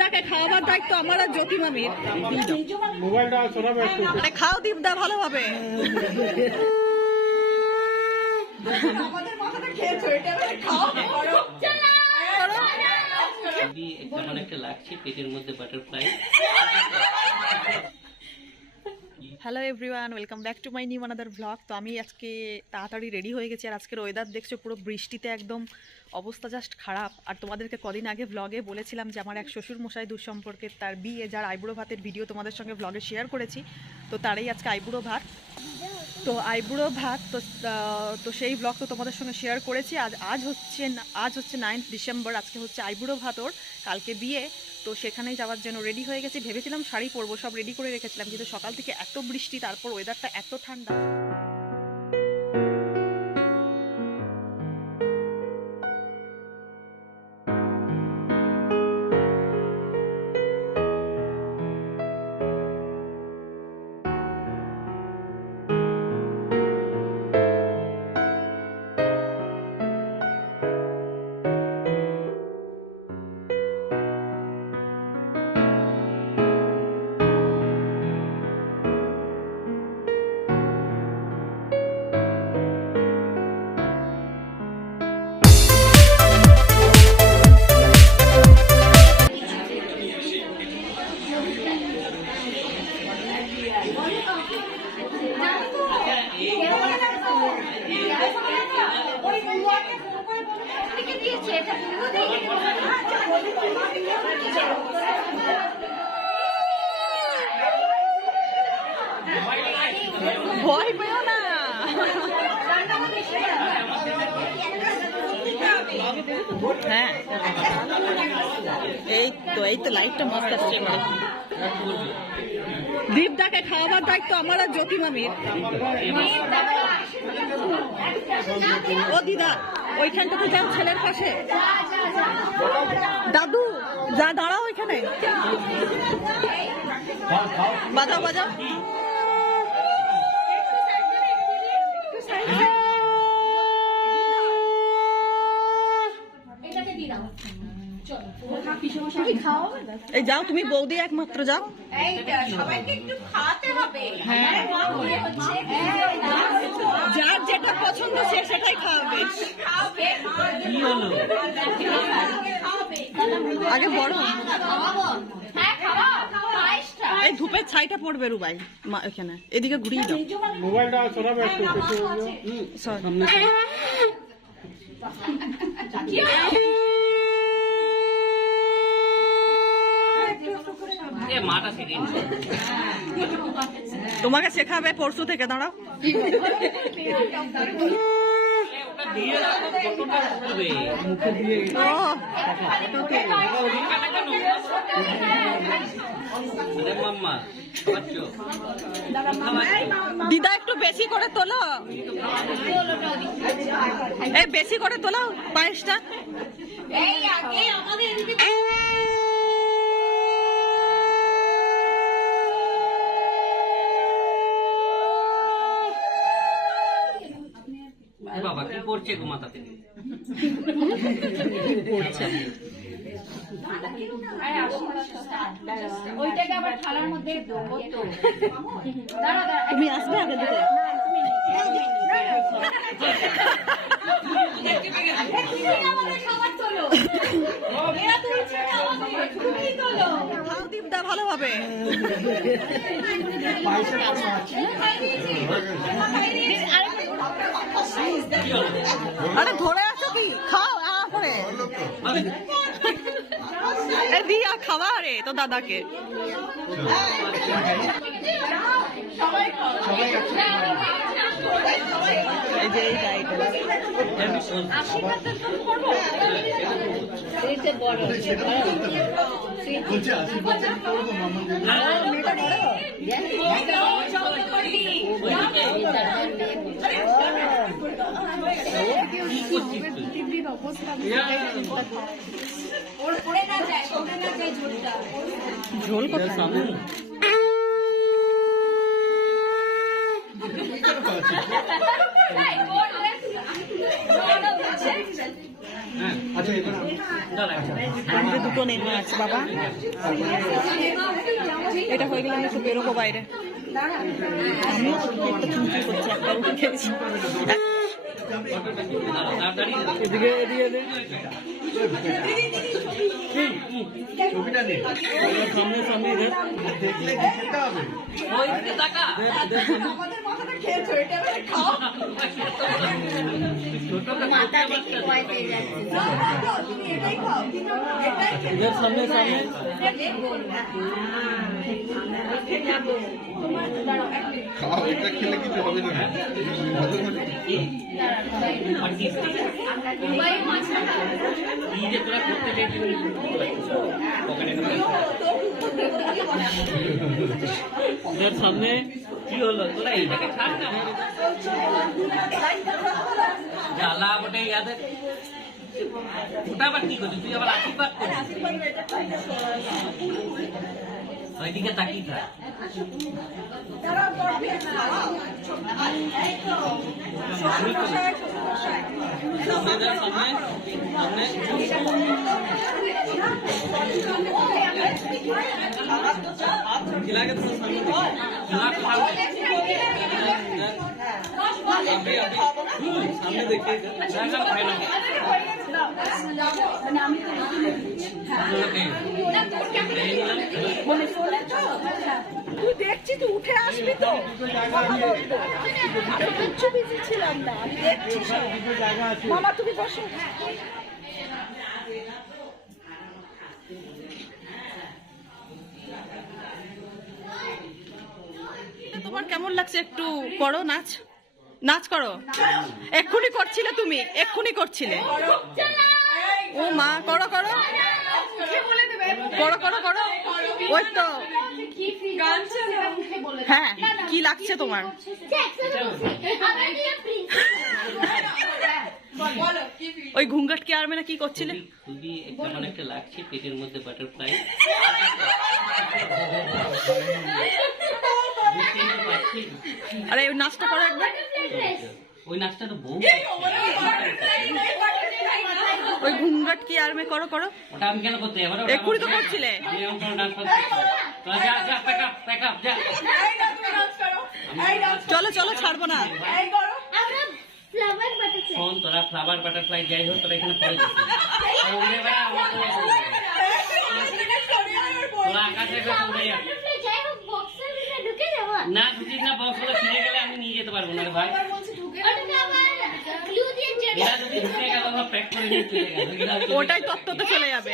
দীপদাকে খাওয়াবার দায়িত্ব আমার আর জ্যোতি মামির। মোবাইলটা সরাবে একটু। আরে খাও দীপদা ভালোভাবে। আমাদের মাথাটা খেয়েছো, এটা খাও করো। কেমন একটা লাগছে পেটের মধ্যে butterfly. Hello everyone, welcome back to my new another blog. তো আমি আজকে তাড়াতাড়ি রেডি হয়ে গেছি। আর আজকের ওয়েদার দেখছো পুরো বৃষ্টিতে একদম অবস্থা জাস্ট খারাপ। আর তোমাদেরকে কদিন আগে ব্লগে বলেছিলাম যে আমার এক শ্বশুর মশাই দূর সম্পর্কে তার বিয়ে, যার আইবুড়ো ভাতের ভিডিও তোমাদের সঙ্গে ব্লগে শেয়ার করেছি। তো তারই আজকে আইবুড়ো ভাত। আইবুড়ো ভাত তো সেই ব্লগ তো তোমাদের সঙ্গে শেয়ার করেছি। আজ হচ্ছে 9 ডিসেম্বর। আজকে হচ্ছে আইবুড়ো ভাত, ওর কালকে বিয়ে। তো সেখানেই যাওয়ার জন্য রেডি হয়ে গেছি। ভেবেছিলাম শাড়ি পরবো, সব রেডি করে রেখেছিলাম, কিন্তু সকাল থেকে এত বৃষ্টি, তারপর ওয়েদারটা এত ঠান্ডা। ভয় পেও না। হ্যাঁ এই তো লাইটটা মস্ত আসছে। দীপদাকে খাওয়াবার দায়িত্ব আমার আর জ্যোতি মামির। ও দিদা ওইখানটাতে যাও, ছেলের পাশে। দাদু যা দাঁড়াও ওইখানে, বাজাও বাজাও। এই যাও তুমি, বৌদি একমাত্র যাও। সবাইকে একটু খাওয়াতে হবে। হ্যাঁ, যার যেটা পছন্দ সে সেটাই খাওয়াবে। আগে বড় এই ধূপের ছাইটা পড়বে রুবাই এখানে, এদিকে ঘুরিয়ে দাও। মোবাইলটা সরাবে একটু। তোমাকে শেখাবে পরশু থেকে, দাঁড়াও। দিদা একটু বেশি করে তোলো, এই বেশি করে তোলো পায়েসটা। বাবা কি করছে গো মাথা থেকে? তুমি আসবে আগে দিকে। দীপদা ভালোভাবে। আরে ধরে আছো কি? খাও করে দিয়া খাওয়া রে তো দাদাকে। এই যে এই ঝোল কোথায়? আচ্ছা আমাদের দুটো নেমা আছে বাবা। এটা হয়ে গেলে আমি একটু বেরোবো বাইরে। আমি একটা চুমচুম করছি, একটা রুটি খেয়েছি। খাও, এটা খেলে কিছু হবে না। সামনে কি হলো, তোরা এইটাকে ছাড় না, জ্বালা বটে ইয়াদের। ওটা আবার কি করছিস তুই, আবার আশীর্বাদ করছিস, ওইদিকে তাকিয়ে থাক। সামনে দেখে তুই দেখছি, তুই উঠে আসবি তো। কিচ্ছু বিজি ছিলাম না, দেখছিস। মামা তুমি বসো। তোমার কেমন লাগছে? একটু করো নাচ, নাচ করো। এক্ষুনি করছিলে তুমি, এক্ষুনি করছিলে। ও মা, করো করো করো করো করো। ওই তো, হ্যাঁ কি লাগছে তোমার? ওই ঘুঙ্গাট কে আর্মে না কি করছিলে? খুবই কেমন একটা লাগছে, পেটের মধ্যে বাটারফ্লাই। আরে ওই নাচটা করো একবার। ওই নাচটা তো বউ, ওই ঘুঙ্গাট কি আর্মে করো করো। ওটা আমি কেন করতে যাবো? এক্ষুনি তো করছিলে। আমি এরকম কোনো ডান্স করছি? তোরা যা যা, প্যাক আপ প্যাক আপ, যা। চলো চলো, ছাড়বো না। শোন, তোরা ফ্লাওয়ার বাটারফ্লাই যাই হোক, তোরা এখানে পড়ে গেছিস। তোরা আকাশে আকাশে উড়ে যাবি। না ঢুকিস না, বক্স গুলো ছিঁড়ে গেলে আমি নিয়ে যেতে পারবো না রে ভাই। এরা যদি ঢুকে গেল, প্যাক করে নিয়ে চলে গেল। ওটাই তত্ত্বতে চলে যাবে।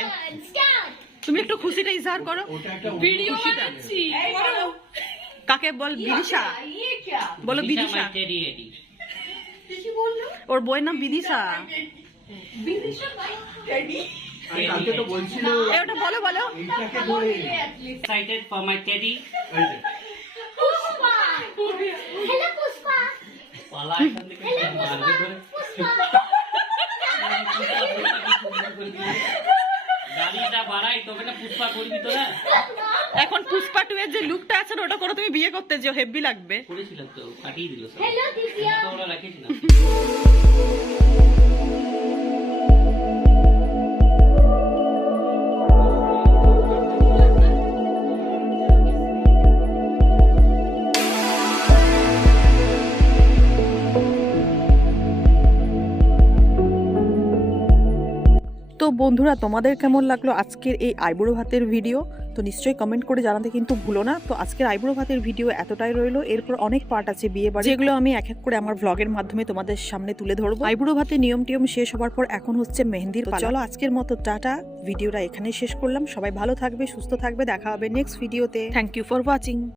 তুমি একটু খুশিটা ইজহার করো। ভিডিও বানাচ্ছি। কাকে বল? বিদিশা বলো, বিদিশা। ওর বইয়ের নাম বিদিশা। কালকে তো বলছিল এই ওটা বলো বলো। Excited for my teddy. পালা এখান থেকে মারবে ধরে। গাড়িটা বাড়াই তবে না পুষ্পা করবি তোরা। এখন পুষ্পা 2 এর যে লুকটা আছে না, ওটা করে তুমি বিয়ে করতে যেও, হেভি লাগবে। করেছিলাম তো, কাটিয়ে দিল সব। তো ওরা রাখিস না। তো বন্ধুরা, তোমাদের কেমন লাগলো আজকের এই আইবুড়ো ভাতের ভিডিও? তো নিশ্চয়ই কমেন্ট করে জানাতে কিন্তু ভুলো না। তো আজকের আইবুড়ো ভাতের ভিডিও এতটাই রইলো। এরপর অনেক পার্ট আছে বিয়ে বাড়ি, যেগুলো আমি এক এক করে আমার ভ্লগের মাধ্যমে তোমাদের সামনে তুলে ধরবো। আইবুড়ো ভাতের নিয়ম টিয়ম শেষ হবার পর এখন হচ্ছে মেহেন্দির পালা। চলো আজকের মতো টাটা, ভিডিওটা এখানেই শেষ করলাম। সবাই ভালো থাকবে, সুস্থ থাকবে, দেখা হবে নেক্সট ভিডিওতে। Thank you for watching.